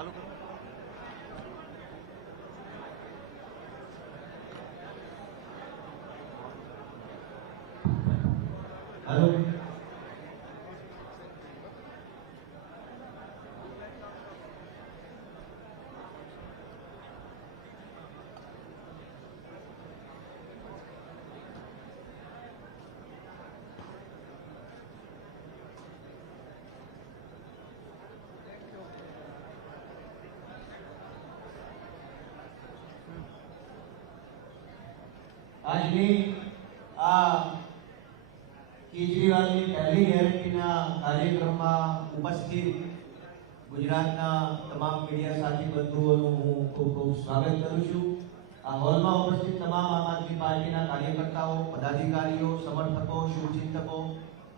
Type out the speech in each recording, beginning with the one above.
चालू करो। हेलो, આજની આ કેજરીવાલની પહેલી ગેરંટીના કાર્યક્રમમાં ઉપસ્થિત ગુજરાતના તમામ મીડિયા સાથી બંધુઓનું હું ખૂબ ખૂબ સ્વાગત કરું છું। આ હોલમાં ઉપસ્થિત તમામ આમ આદમી પાર્ટીના કાર્યકર્તાઓ, પદાધિકારીઓ, સમર્થકો, શુભચિંતકો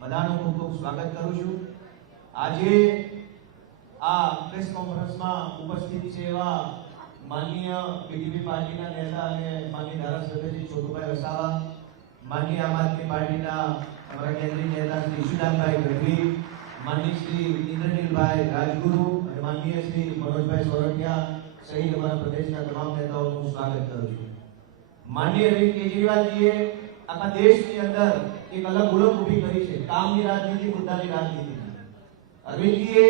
બધાનું ખૂબ ખૂબ સ્વાગત કરું છું। આજે આ પ્રેસ કોન્ફરન્સમાં ઉપસ્થિત છે એવા माननीय बीजेपी पार्टी नेता माननीय धारासभ्य श्री छोटूभाई वसावा, माननीय आम आदमी पार्टी हमारा केंद्रीय नेता श्री ईशुदानभाई गढ़वी, माननीय श्री इंद्रनीलभाई राजगुरु और माननीय श्री मनोजभाई सोरठिया सहित हमारा प्रदेश तमाम नेताओं स्वागत करूँ छूं। माननीय अरविंद केजरीवाल जी आखा देश के अंदर एक अलग ओळख उभी करी छे, कामनी राजनीति, मुद्दानी राजनीति। अरविंद जी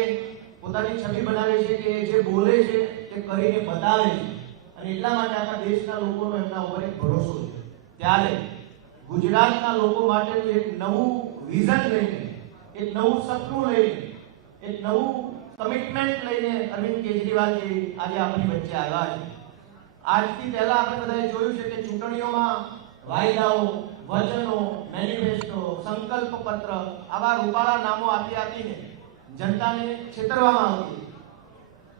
પોતાની છબી બનાવે છે કે જે બોલે છે તે કરીને બતાવે છે અને એટલા માટે આખા દેશના લોકોનો એમના ઉપર એક ભરોસો છે। ત્યારે ગુજરાતના લોકો માટેનું એક નવું વિઝન લઈને, એક નવું સપનું લઈને, એક નવું કમિટમેન્ટ લઈને અરવિંદ કેજરીવાલજી આજે આપણી વચ્ચે આવ્યા છે। આજથી પહેલા આપણે બધાએ જોયું છે કે ચૂંટણીઓમાં વાયદાઓ, વચનો, મેનિફેસ્ટો, સંકલ્પ પત્ર આવા રૂપાળા નામો આપીને जनता ने छेतरवामां आवती।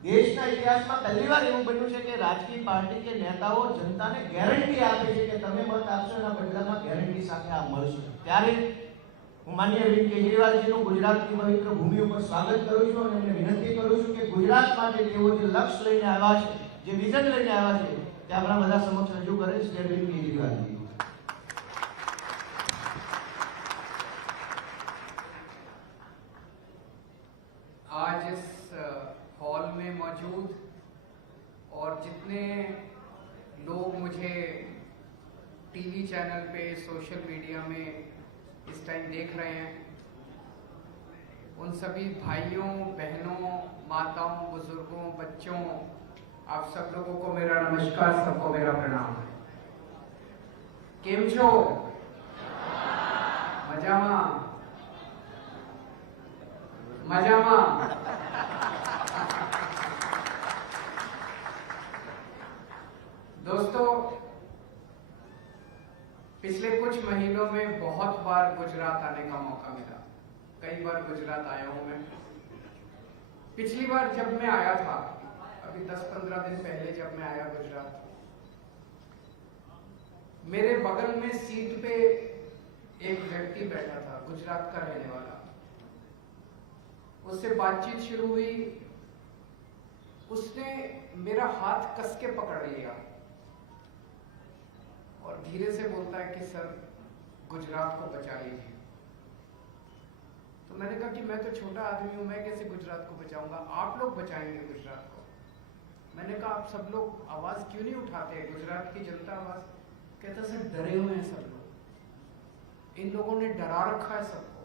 देशना इतिहासमां पहलीवार एवुं बन्युं छे के राजकीय पार्टी के नेताओ जनता ने गेरंटी आपे छे के तमे मत आपशो एना बदलामां गेरंटी साथे आ मळशे। त्यारे હું માનનીય અરવિંદ કેજરીવાલજીનું ગુજરાતની પવિત્ર ભૂમિ ઉપર સ્વાગત કરું છું અને એમને વિનંતી કરું છું કે ગુજરાત માટે તેઓ જે લક્ષ્ય લઈને આવ્યા છે, જે વિઝન લઈને આવ્યા છે તે આપણા બધા સમક્ષ રજૂ કરે છે અરવિંદ કેજરીવાલજી। आज इस हॉल में मौजूद और जितने लोग मुझे टीवी चैनल पे, सोशल मीडिया में इस टाइम देख रहे हैं, उन सभी भाइयों, बहनों, माताओं, बुजुर्गों, बच्चों, आप सब लोगों को मेरा नमस्कार, सबको मेरा प्रणाम। केम छो? मजामा? मजामा? दोस्तों, पिछले कुछ महीनों में बहुत बार गुजरात आने का मौका मिला। कई बार गुजरात आया हूं मैं। पिछली बार जब मैं आया था, अभी 10-15 दिन पहले जब मैं आया गुजरात, मेरे बगल में सीट पे एक व्यक्ति बैठा था, गुजरात का रहने वाला। उससे बातचीत शुरू हुई, उसने मेरा हाथ कस के पकड़ लिया और धीरे से बोलता है कि सर गुजरात को बचा लीजिए। तो मैंने कहा कि मैं तो छोटा आदमी हूं, मैं कैसे गुजरात को बचाऊंगा, आप लोग बचाएंगे गुजरात को। मैंने कहा आप सब लोग आवाज क्यों नहीं उठाते, गुजरात की जनता आवाज। कहता सर डरे हुए हैं सब लोग, इन लोगों ने डरा रखा है सबको,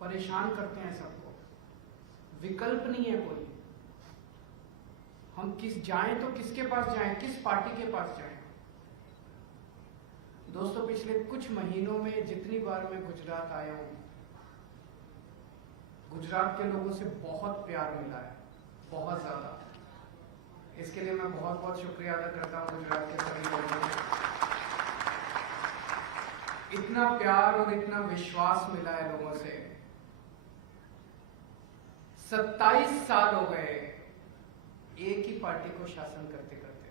परेशान करते हैं सबको, विकल्प नहीं है कोई। हम किस जाएं तो किसके पास जाएं, किस पार्टी के पास जाएं। दोस्तों, पिछले कुछ महीनों में जितनी बार मैं गुजरात आया हूं, गुजरात के लोगों से बहुत प्यार मिला है, बहुत ज्यादा। इसके लिए मैं बहुत बहुत शुक्रिया अदा करता हूं गुजरात के सभी लोगों को। इतना प्यार और इतना विश्वास मिला है लोगों से। 27 साल हो गए एक ही पार्टी को शासन करते करते।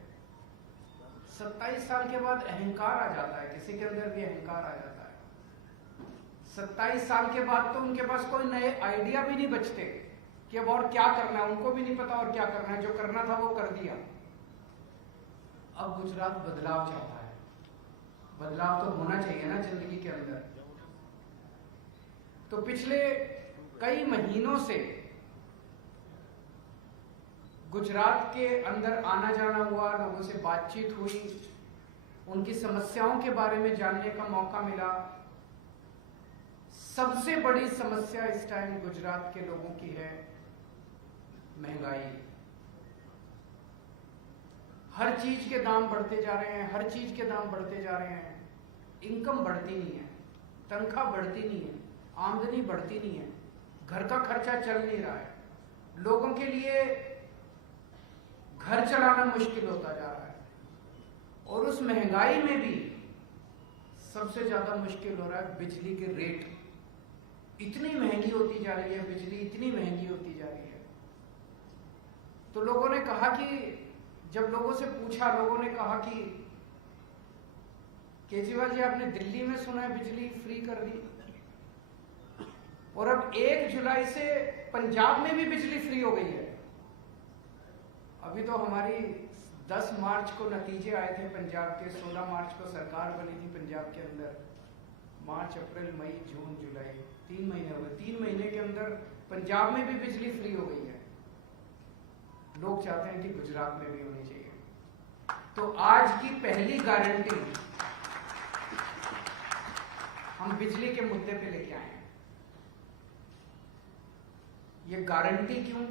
27 साल के बाद अहंकार आ जाता है, किसी के अंदर भी अहंकार आ जाता है। 27 साल के बाद तो उनके पास कोई नए आइडिया भी नहीं बचते कि अब और क्या करना है, उनको भी नहीं पता और क्या करना है। जो करना था वो कर दिया। अब गुजरात बदलाव चाहता है। बदलाव तो होना चाहिए ना जिंदगी के अंदर। तो पिछले कई महीनों से गुजरात के अंदर आना जाना हुआ, लोगों से बातचीत हुई, उनकी समस्याओं के बारे में जानने का मौका मिला। सबसे बड़ी समस्या इस टाइम गुजरात के लोगों की है महंगाई। हर चीज के दाम बढ़ते जा रहे हैं, हर चीज के दाम बढ़ते जा रहे हैं। इनकम बढ़ती नहीं है, तनख्वाह बढ़ती नहीं है, आमदनी बढ़ती नहीं है, घर का खर्चा चल नहीं रहा है, लोगों के लिए घर चलाना मुश्किल होता जा रहा है। और उस महंगाई में भी सबसे ज्यादा मुश्किल हो रहा है बिजली के रेट। इतनी महंगी होती जा रही है बिजली, इतनी महंगी होती जा रही है। तो लोगों ने कहा कि जब लोगों से पूछा, लोगों ने कहा कि केजरीवाल जी आपने दिल्ली में सुना है बिजली फ्री कर दी, और अब 1 जुलाई से पंजाब में भी बिजली फ्री हो गई है। अभी तो हमारी 10 मार्च को नतीजे आए थे पंजाब के, 16 मार्च को सरकार बनी थी पंजाब के अंदर। मार्च, अप्रैल, मई, जून, जुलाई, 3 महीने हो गए। 3 महीने के अंदर पंजाब में भी बिजली फ्री हो गई है। लोग चाहते हैं कि गुजरात में भी होनी चाहिए। तो आज की पहली गारंटी हम बिजली के मुद्दे पे लेके आए हैं। ये गारंटी क्यों?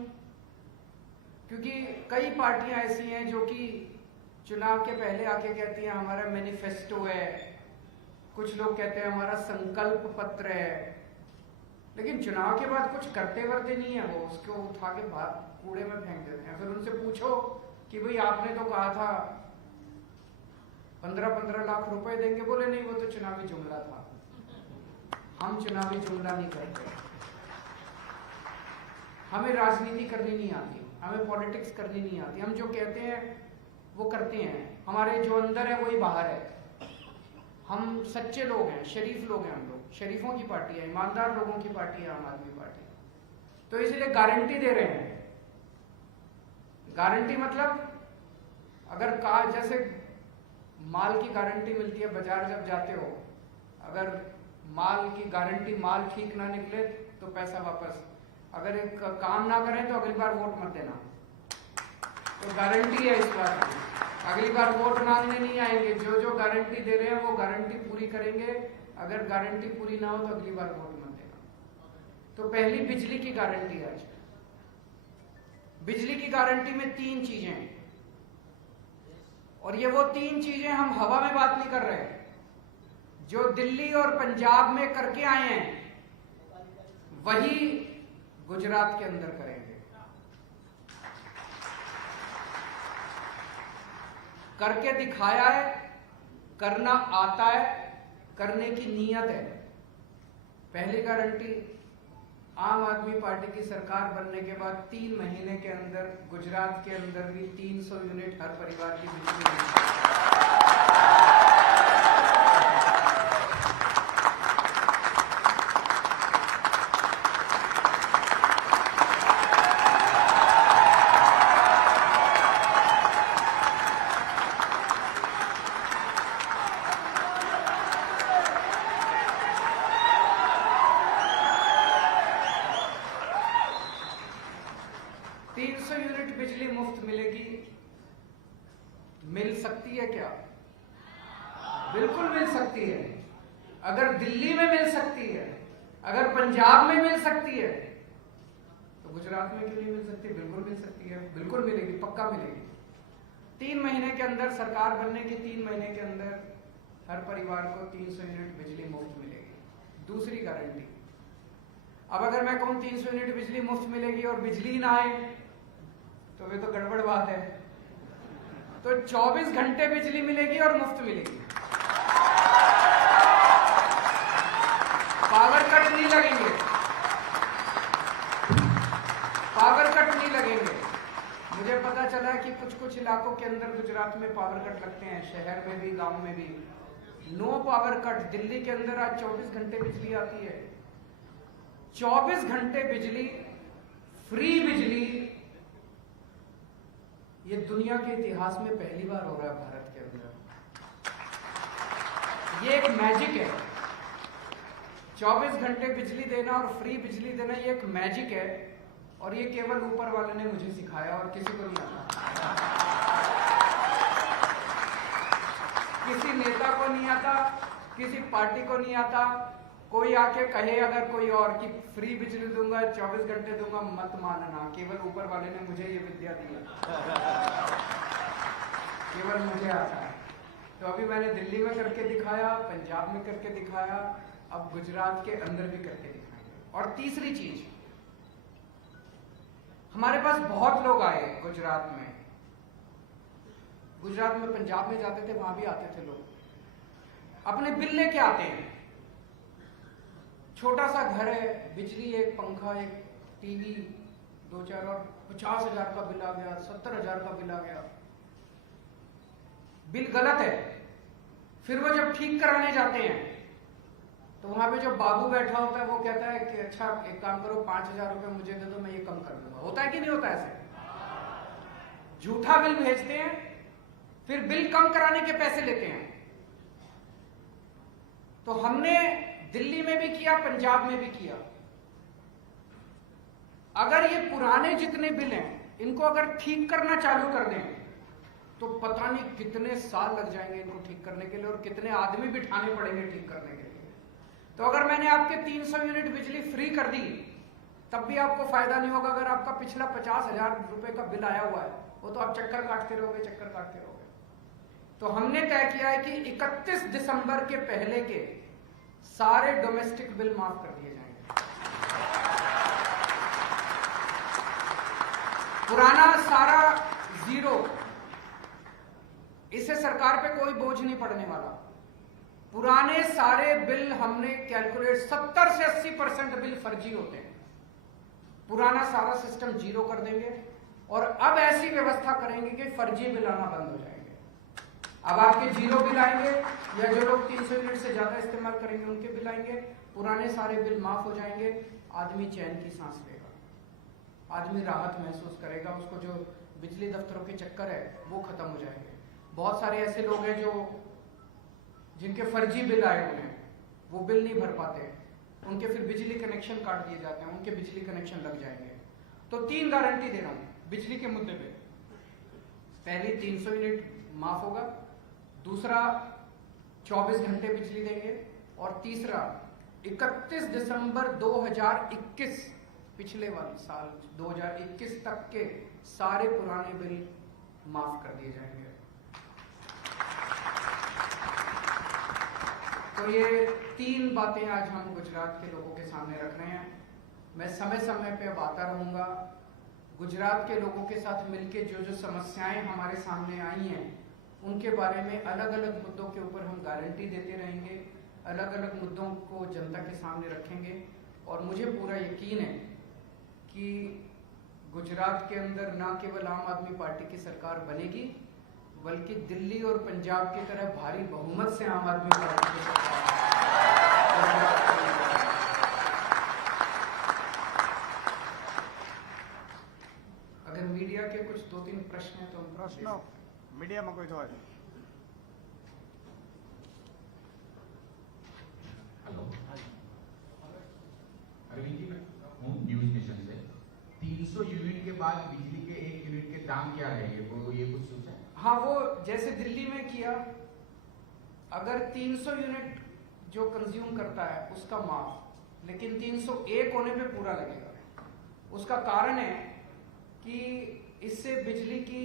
क्योंकि कई पार्टियां ऐसी हैं जो कि चुनाव के पहले आके कहती हैं हमारा मैनिफेस्टो है, कुछ लोग कहते हैं हमारा संकल्प पत्र है, लेकिन चुनाव के बाद कुछ करते वर्ते नहीं है। वो उसको उठा के बाहर कूड़े में फेंक देते हैं। फिर उनसे पूछो कि भाई आपने तो कहा था 15-15 लाख रुपए देंगे, बोले नहीं वो तो चुनावी जुमला था। हम चुनावी जुमला नहीं करते, हमें राजनीति करनी नहीं आती, हमें पॉलिटिक्स करनी नहीं आती। हम जो कहते हैं वो करते हैं, हमारे जो अंदर है वही बाहर है। हम सच्चे लोग हैं, शरीफ लोग हैं, हम लोग शरीफों की पार्टी है, ईमानदार लोगों की पार्टी है आम आदमी पार्टी। तो इसलिए गारंटी दे रहे हैं। गारंटी मतलब अगर कहा, जैसे माल की गारंटी मिलती है बाजार जब जाते हो, अगर माल की गारंटी, माल ठीक ना निकले तो पैसा वापस, अगर एक काम ना करें तो अगली बार वोट मत देना। तो गारंटी है इस बार, अगली बार वोट मांगने नहीं आएंगे। जो जो गारंटी दे रहे हैं वो गारंटी पूरी करेंगे। अगर गारंटी पूरी ना हो तो अगली बार वोट मत देना। तो पहली बिजली की गारंटी है। आज बिजली की गारंटी में 3 चीजें हैं, और ये वो 3 चीजें हम हवा में बात नहीं कर रहे हैं। जो दिल्ली और पंजाब में करके आए हैं वही गुजरात के अंदर करेंगे। करके दिखाया है, करना आता है, करने की नीयत है। पहली गारंटी, आम आदमी पार्टी की सरकार बनने के बाद 3 महीने के अंदर गुजरात के अंदर भी 300 यूनिट हर परिवार की बिजली मिलेगी। बिजली मुफ्त मिलेगी। मिल सकती है क्या? बिल्कुल मिल सकती है। अगर दिल्ली में मिल सकती है, अगर पंजाब में मिल सकती है, तो गुजरात में क्यों नहीं मिल सकती? बिल्कुल मिल सकती है, बिल्कुल मिलेगी, पक्का मिलेगी। 3 महीने के अंदर, सरकार बनने के 3 महीने के अंदर हर परिवार को 300 यूनिट बिजली मुफ्त मिलेगी। दूसरी गारंटी, अब अगर मैं कहूं 300 यूनिट बिजली मुफ्त मिलेगी और बिजली ना आए तो वे तो गड़बड़ बात है। तो 24 घंटे बिजली मिलेगी और मुफ्त मिलेगी। पावर कट नहीं लगेंगे, पावर कट नहीं लगेंगे। मुझे पता चला कि कुछ इलाकों के अंदर गुजरात में पावर कट लगते हैं, शहर में भी, गांव में भी। No power cut. दिल्ली के अंदर आज 24 घंटे बिजली आती है। 24 घंटे बिजली, फ्री बिजली, ये दुनिया के इतिहास में पहली बार हो रहा है भारत के अंदर। ये एक मैजिक है। 24 घंटे बिजली देना और फ्री बिजली देना, ये एक मैजिक है और ये केवल ऊपर वाले ने मुझे सिखाया और किसी को नहीं आता। किसी नेता को नहीं आता, किसी पार्टी को नहीं आता। कोई आके कहे अगर कोई और कि फ्री बिजली दूंगा, 24 घंटे दूंगा, मत मानना। केवल ऊपर वाले ने मुझे ये विद्या दी है, केवल मुझे आता है। तो अभी मैंने दिल्ली में करके दिखाया, पंजाब में करके दिखाया, अब गुजरात के अंदर भी करके दिखाएंगे। और तीसरी चीज, हमारे पास बहुत लोग आए गुजरात में, पंजाब में जाते थे, वहां भी आते थे लोग, अपने बिल लेके आते हैं। छोटा सा घर है, बिजली, एक पंखा, एक टीवी, 2-4 और 50,000 का बिल आ गया, 70,000 का बिल आ गया। बिल गलत है। फिर वो जब ठीक कराने जाते हैं तो वहां पे जो बाबू बैठा होता है वो कहता है कि अच्छा एक काम करो, 5,000 रुपए मुझे दे दो, मैं ये कम कर दूंगा। होता है कि नहीं होता ऐसे? झूठा बिल भेजते हैं, फिर बिल कम कराने के पैसे लेते हैं। तो हमने दिल्ली में भी किया, पंजाब में भी किया। अगर ये पुराने जितने बिल हैं, इनको अगर ठीक करना चालू कर दें तो पता नहीं कितने साल लग जाएंगे इनको ठीक करने के लिए, और कितने आदमी बिठाने पड़ेंगे ठीक करने के लिए। तो अगर मैंने आपके 300 यूनिट बिजली फ्री कर दी, तब भी आपको फायदा नहीं होगा। अगर आपका पिछला 50,000 रुपए का बिल आया हुआ है, वो तो आप चक्कर काटते रहोगे, चक्कर काटते रहोगे। तो हमने तय किया है कि 31 दिसंबर के पहले के सारे डोमेस्टिक बिल माफ कर दिए जाएंगे। पुराना सारा जीरो, इससे सरकार पे कोई बोझ नहीं पड़ने वाला। पुराने सारे बिल हमने कैलकुलेट, 70 से 80% बिल फर्जी होते हैं। पुराना सारा सिस्टम जीरो कर देंगे और अब ऐसी व्यवस्था करेंगे कि फर्जी बिल आना बंद हो जाएंगे। अब आपके जीरो बिल आएंगे, या जो लोग 300 यूनिट से ज्यादा इस्तेमाल करेंगे उनके बिल आएंगे। पुराने सारे बिल माफ हो जाएंगे। आदमी चैन की सांस लेगा, आदमी राहत महसूस करेगा। उसको जो बिजली दफ्तरों के चक्कर है वो खत्म हो जाएंगे। बहुत सारे ऐसे लोग हैं जो जिनके फर्जी बिल आए हुए हैं, वो बिल नहीं भर पाते, उनके फिर बिजली कनेक्शन काट दिए जाते हैं, उनके बिजली कनेक्शन लग जाएंगे। तो 3 गारंटी दे रहा हूं बिजली के मुद्दे पे। पहली 300 यूनिट माफ होगा, दूसरा 24 घंटे बिजली देंगे, और तीसरा 31 दिसंबर 2021, पिछले वाले साल 2021 तक के सारे पुराने बिल माफ कर दिए जाएंगे। तो ये 3 बातें आज हम गुजरात के लोगों के सामने रख रहे हैं। मैं समय समय पे अब आता रहूंगा। गुजरात के लोगों के साथ मिलके जो समस्याएं हमारे सामने आई हैं, उनके बारे में अलग अलग मुद्दों के ऊपर हम गारंटी देते रहेंगे, अलग अलग मुद्दों को जनता के सामने रखेंगे। और मुझे पूरा यकीन है कि गुजरात के अंदर न केवल आम आदमी पार्टी की सरकार बनेगी, बल्कि दिल्ली और पंजाब की तरह भारी बहुमत से आम आदमी पार्टी की सरकार। अगर मीडिया के कुछ 2-3 प्रश्न हैं तो પ્રશ્નો મીડિયામાં કોઈ હોય? हेलो, अरविंद जी, मैं हूँ न्यूज नेशन से। 300 यूनिट के बाद बिजली के 1 यूनिट के दाम क्या रहेंगे, वो ये कुछ सोचा है? हाँ, वो जैसे दिल्ली में किया, अगर 300 यूनिट जो कंज्यूम करता है उसका माफ, लेकिन 301 होने पे पूरा लगेगा। उसका कारण है कि इससे बिजली की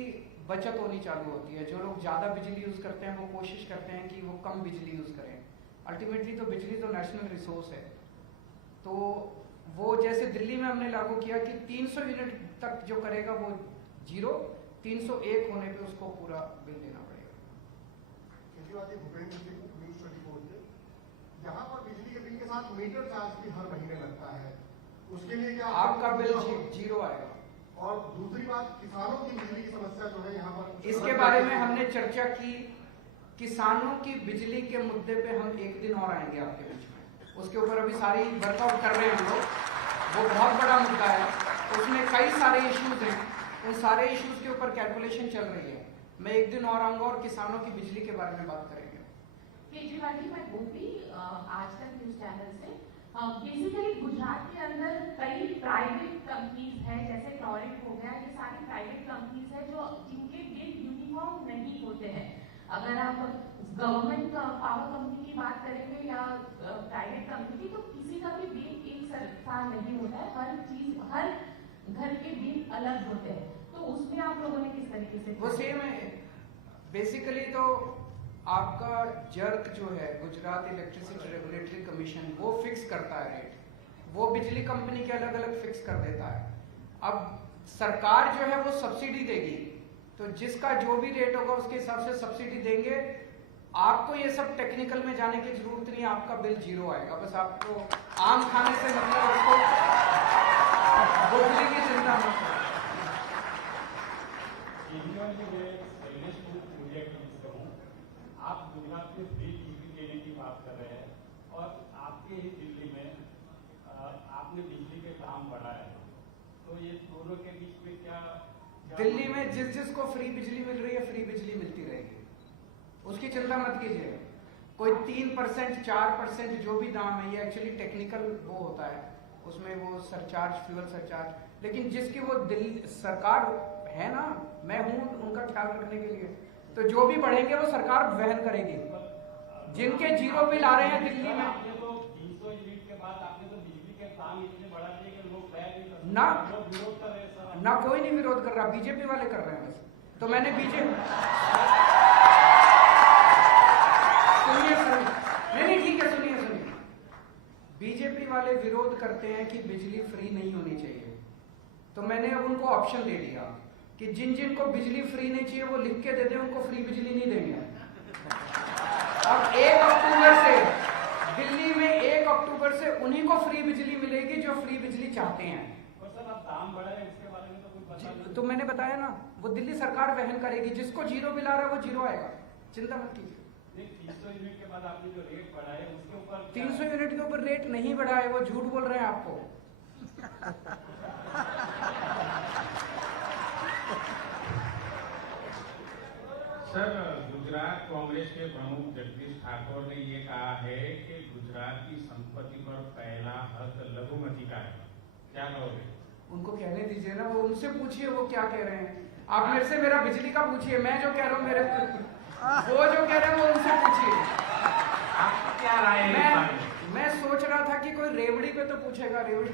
बचत होनी चालू होती है। जो लोग ज्यादा बिजली यूज करते हैं वो कोशिश करते हैं कि वो कम बिजली यूज करें। अल्टीमेटली तो बिजली तो नेशनल रिसोर्स है। तो वो जैसे दिल्ली में हमने लागू किया कि 300 यूनिट तक जो करेगा वो जीरो, 301 होने पे उसको पूरा बिल देना पड़ेगा। भूपेंद्र सिंह, न्यूज़ 24 से। यहाँ पर बिजली के बिल के साथ मीटर चार्ज भी हर महीने लगता है, उसके लिए क्या आपका बिल जीरो आएगा। और दूसरी बात, किसानों की बिजली की समस्या जो है यहाँ पर, इसके बारे में हमने चर्चा की। किसानों की बिजली के मुद्दे पे हम एक दिन और आएंगे आपके बीच में। उसके ऊपर अभी सारी वर्कआउट कर रहे हैं हम लोग। वो बहुत बड़ा मुद्दा है, उसमें कई सारे इश्यूज हैं। उन सारे इश्यूज के ऊपर कैलकुलेशन चल रही है। मैं एक दिन और आऊंगा और किसानों की बिजली के बारे में बात करेंगे। केजरीवाल जी, मैं गोपी आज तक न्यूज चैनल से। बेसिकली गुजरात के अंदर कई प्राइवेट कंपनीज हैं, जैसे टॉरेंट हो गया, ये सारी प्राइवेट कंपनीज हैं जो जिनके बिल यूनिफॉर्म नहीं होते हैं। अगर आप गवर्नमेंट पावर कंपनी की बात करेंगे या प्राइवेट कंपनी की, तो किसी का भी बिल एक सरकार नहीं होता है, हर चीज हर घर के बिल अलग होते हैं। तो उसमें आप लोगों ने किस तरीके से वो सेम है बेसिकली। तो आपका जर्क जो है गुजरात इलेक्ट्रिसिटी रेगुलेटरी कमीशन, वो फिक्स करता है रेट, वो बिजली कंपनी के अलग अलग फिक्स कर देता है। अब सरकार जो है वो सब्सिडी देगी, तो जिसका जो भी रेट होगा उसके हिसाब से सब्सिडी देंगे। आपको ये सब टेक्निकल में जाने की जरूरत नहीं, आपका बिल जीरो आएगा। बस आपको आम खाने से मतलब उसको बिजली की चिंता मत करो। आप गुजरात में फ्री बिजली देने की बात कर रहे हैं और आपके ही दिल्ली में आपने बिजली के दाम बढ़ाए, तो ये दोनों के बीच में क्या दिल्ली में जिसको फ्री बिजली मिल रही है, फ्री बिजली मिलती रहेगी, उसकी चिंता मत कीजिए। कोई 3% 4% जो भी दाम है, ये एक्चुअली टेक्निकल वो होता है, उसमें वो सरचार्ज, फ्यूल सरचार्ज, लेकिन जिसकी वो दिल्ली सरकार है ना, मैं हूं उनका ख्याल रखने के लिए, तो जो भी बढ़ेंगे वो सरकार वहन करेगी। जिनके जीरो बिल आ रहे हैं दिल्ली में, आपने तो 300 यूनिट के बाद आपने तो बिजली के दाम इतने बढ़ा दिए कि लोग बैग नहीं कर सकते, ना लोग विरोध कर रहे हैं सर। ना कोई नहीं विरोध कर रहा, बीजेपी वाले कर रहे हैं बस। तो मैंने बीजेपी सुनिए नहीं ठीक है, सुनिए बीजेपी वाले विरोध करते हैं कि बिजली फ्री नहीं होनी चाहिए, तो मैंने अब उनको ऑप्शन दे दिया कि जिन जिन को बिजली फ्री नहीं चाहिए वो लिख के दे दें, उनको फ्री बिजली नहीं देंगे। अब 1 अक्टूबर से दिल्ली में 1 अक्टूबर से उन्हीं को फ्री बिजली मिलेगी जो फ्री बिजली चाहते हैं। और सर आप दाम बढ़ा है इसके बारे में तो कुछ बता दीजिए। तो मैंने बताया ना, वो दिल्ली सरकार वहन करेगी, जिसको जीरो बिल आ रहा है वो जीरो आएगा, चिंता मत कीजिए। 300 यूनिट के बाद आपने जो रेट बढ़ाए उसके ऊपर 300 यूनिट के ऊपर रेट नहीं बढ़ा है, वो झूठ बोल रहे हैं आपको। सर, गुजरात कांग्रेस के प्रमुख जगदीश ठाकुर ने ये कहा है कि गुजरात की संपत्ति पर पहला हक लघुमती का है, क्या कहोगे? उनको कहने दीजिए ना, वो उनसे पूछिए वो क्या कह रहे हैं। आप मेरे से मेरा बिजली का पूछिए, मैं जो कह रहा हूँ मेरे वो जो कह रहे हैं वो उनसे पूछिए। आपकी क्या राय है इस बारे में? मैं सोच रहा था कि कोई रेवड़ी पे तो पूछेगा, रेवड़ी।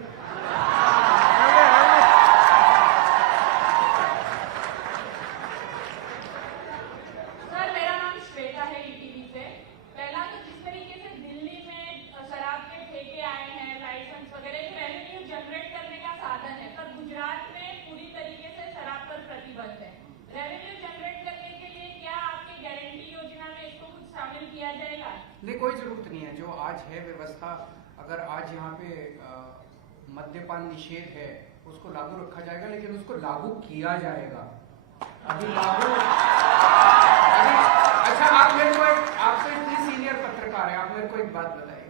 सर, मेरा नाम श्वेता है, ईटीवी से। पहला तो जिस तरीके से दिल्ली में शराब के ठेके आए हैं, लाइसेंस वगैरह, ये रेवेन्यू जनरेट करने का साधन है, पर गुजरात में पूरी तरीके से शराब पर प्रतिबंध है। रेवेन्यू जनरेट करने के लिए क्या आपकी गारंटी योजना में इसको कुछ शामिल किया जाएगा? नहीं, कोई जरूरत नहीं है। जो आज है व्यवस्था, अगर आज यहाँ पे मद्यपान निषेध है उसको लागू रखा जाएगा, लेकिन उसको लागू किया जाएगा। अभी लागू अच्छा, आप मेरे को आप तो इतनी सीनियर पत्रकार है, आप मेरे को एक बात बताइए।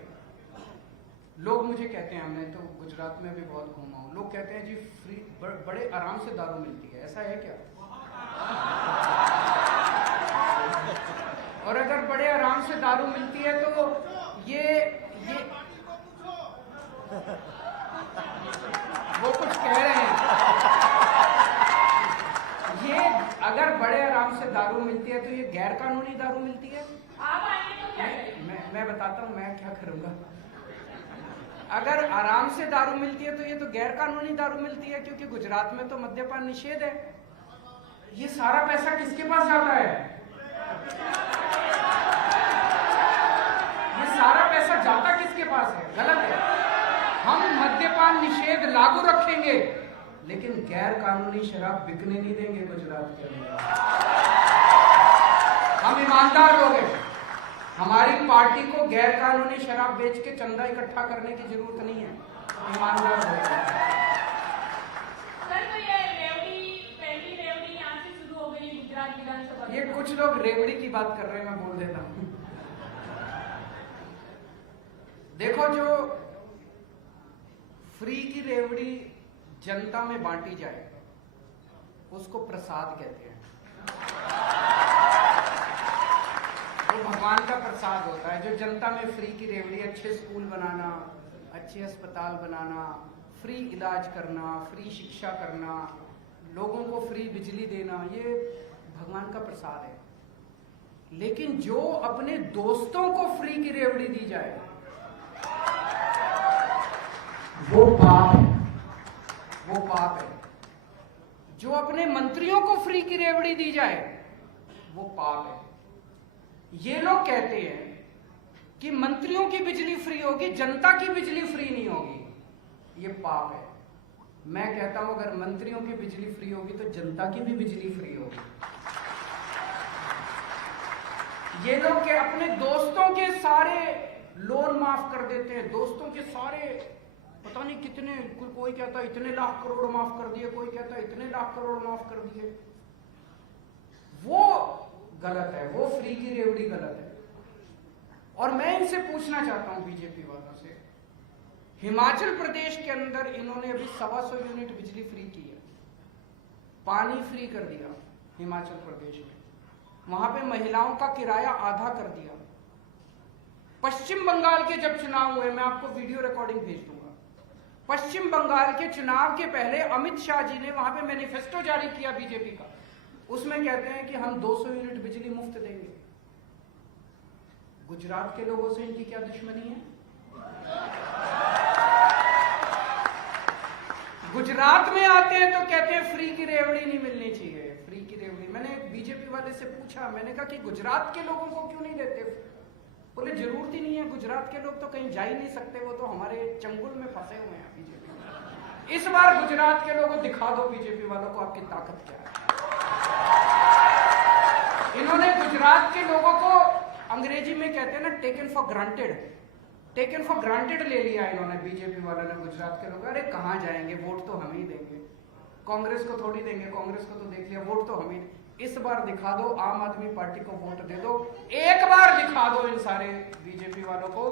लोग मुझे कहते हैं, मैं तो गुजरात में भी बहुत घूमा हूँ, लोग कहते हैं जी फ्री बड़े आराम से दारू मिलती है, ऐसा है क्या? और अगर बड़े आराम से दारू मिलती है तो ये वो कुछ कह रहे हैं, ये अगर बड़े आराम से दारू मिलती है तो ये गैर कानूनी दारू मिलती है। आप आएंगे तो क्या करेंगे? मैं बताता हूँ मैं क्या करूंगा। अगर आराम से दारू मिलती है तो ये तो गैर कानूनी दारू मिलती है, क्योंकि गुजरात में तो मद्यपान निषेध है। ये सारा पैसा किसके पास जाता है? ये सारा पैसा जाता किसके पास है? गलत है। हम मद्यपान निषेध लागू रखेंगे, लेकिन गैर कानूनी शराब बिकने नहीं देंगे गुजरात के अंदर। हम ईमानदार लोग हैं, हमारी पार्टी को गैर कानूनी शराब बेच के चंदा इकट्ठा करने की जरूरत नहीं है, ईमानदार लोग हैं। सर, तो ये पहली रेवड़ी यहाँ से शुरू हो गई गुजरात विधानसभा। ये कुछ लोग रेवड़ी की बात कर रहे हैं, मैं बोल देता हूं। देखो, जो फ्री की रेवड़ी जनता में बांटी जाए उसको प्रसाद कहते हैं। वो भगवान का प्रसाद होता है। जो जनता में फ्री की रेवड़ी, अच्छे स्कूल बनाना, अच्छे अस्पताल बनाना, फ्री इलाज करना, फ्री शिक्षा करना, लोगों को फ्री बिजली देना, ये भगवान का प्रसाद है। लेकिन जो अपने दोस्तों को फ्री की रेवड़ी दी जाए वो पाप है, वो पाप है। जो अपने मंत्रियों को फ्री की रेवड़ी दी जाए वो पाप है। ये लोग कहते हैं कि मंत्रियों की बिजली फ्री होगी, जनता की बिजली फ्री नहीं होगी, ये पाप है। मैं कहता हूं अगर मंत्रियों की बिजली फ्री होगी तो जनता की भी बिजली फ्री होगी। ये लोग के अपने दोस्तों के सारे लोन माफ कर देते हैं, दोस्तों के सारे पता नहीं कितने, कोई कहता इतने लाख करोड़ माफ कर दिए, कोई कहता इतने लाख करोड़ माफ कर दिए। वो गलत है, वो फ्री की रेवड़ी गलत है। और मैं इनसे पूछना चाहता हूं बीजेपी वालों से, हिमाचल प्रदेश के अंदर इन्होंने अभी 125 यूनिट बिजली फ्री की है, पानी फ्री कर दिया हिमाचल प्रदेश में, वहां पे महिलाओं का किराया आधा कर दिया। पश्चिम बंगाल के जब चुनाव हुए, मैं आपको वीडियो रिकॉर्डिंग भेज दूंगा, पश्चिम बंगाल के चुनाव के पहले अमित शाह जी ने वहां पे मैनिफेस्टो जारी किया बीजेपी का, उसमें कहते हैं कि हम 200 यूनिट बिजली मुफ्त देंगे। गुजरात के लोगों से इनकी क्या दुश्मनी है? गुजरात में आते हैं तो कहते हैं फ्री की रेवड़ी नहीं मिलनी चाहिए, फ्री की रेवड़ी। मैंने एक बीजेपी वाले से पूछा, मैंने कहा कि गुजरात के लोगों को क्यों नहीं देते? बोले जरूरत ही नहीं है, गुजरात के लोग तो कहीं जा ही नहीं सकते, वो तो हमारे चंगुल में फंसे हुए हैं बीजेपी। इस बार गुजरात के लोगों दिखा दो बीजेपी वालों को आपकी ताकत क्या है। इन्होंने गुजरात के लोगों को अंग्रेजी में कहते हैं ना taken for granted, taken for granted ले लिया इन्होंने, बीजेपी वालों ने गुजरात के लोग। अरे कहां जाएंगे, वोट तो हम ही देंगे, कांग्रेस को थोड़ी देंगे, कांग्रेस को तो देख लिया, वोट तो हम ही। इस बार दिखा दो, आम आदमी पार्टी को वोट दे दो, एक बार दिखा दो इन सारे बीजेपी वालों को।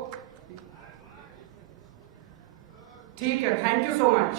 ठीक है, थैंक यू सो मच।